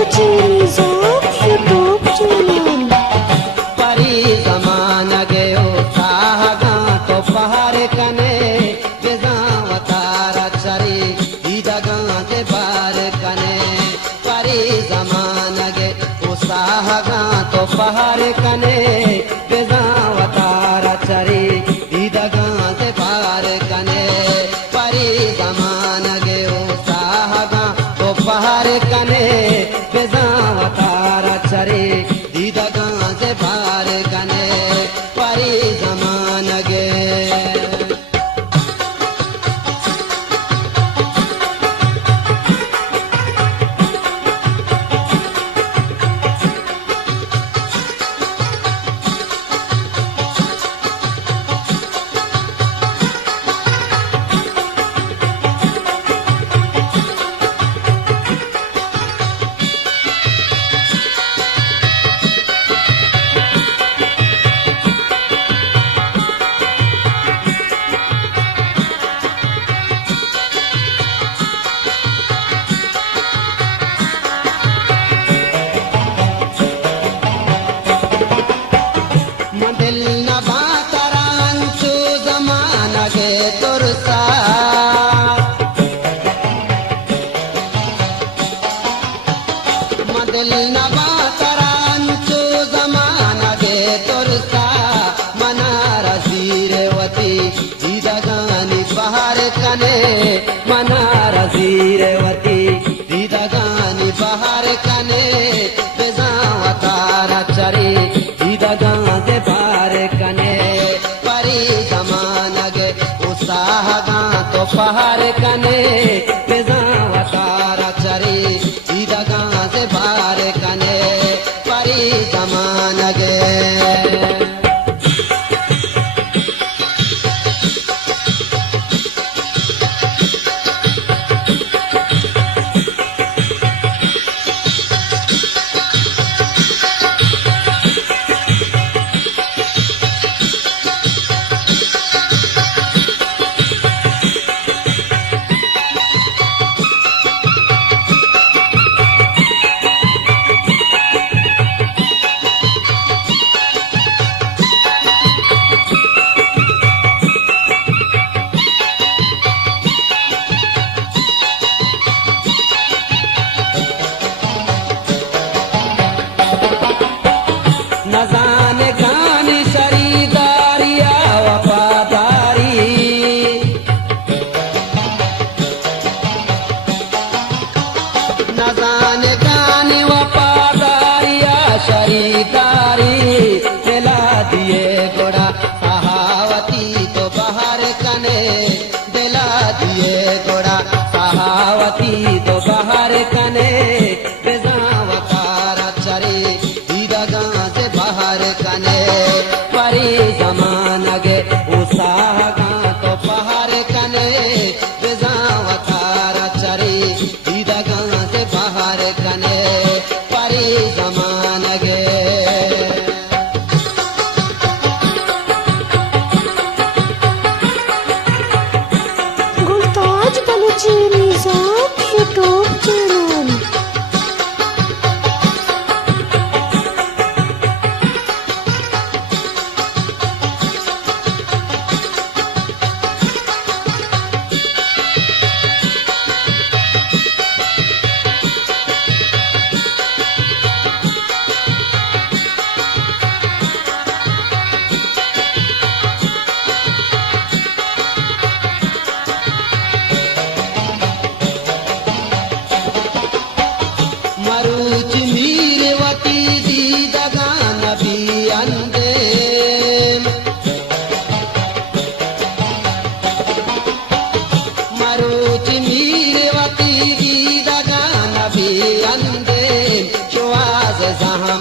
Balochi YouTube channel. परी जमान गयो साहगा तो पहाड़ कने बेजावतारा चरी दीदगा जे बार कने परी जमान गे ओ साहगा तो पहाड़ कने बेजावतारा चरी दीदगा जे बार कने परी जमान गे ओ साहगा तो पहाड़ कने बेजावतारा चरी दीदगा जे बार कने परी जमान गे दिल न बातरांचू जमाना गे तुरसा दिल न बातरांचू जमाना गे तुरसा मनारा जीरेवती दीदगानी बाहर कने मनारा जीरेवती दीदगानी बाहर कने बेजावतारा चरी दीदगा जे बार कने परी जमान गे उसाहगा तो पहाड़ कने बेजावतारा चरी दीदगा जे बार कने परी जमान गे न जाने गानी शरीदारिया वफादारी न जाने गानी वफादारिया शरीदारी दिला दिए गोड़ा सहावती तो बाहर कने दिला दिए गोड़ा सहावती तो बाहर कने बेजावतारा चरी दीदगा से बाहर कने परी जमान गे उसाहगा तो पहाड़ कने बेजावतारा चरी दीदगा से बाहर कने परी जमान गे Gultaj Balochi YouTube channel. मरुच मीरवती दीदगा नबी अंदे मरुच मीरवती दीदगा नबी अंदे शुआज जहां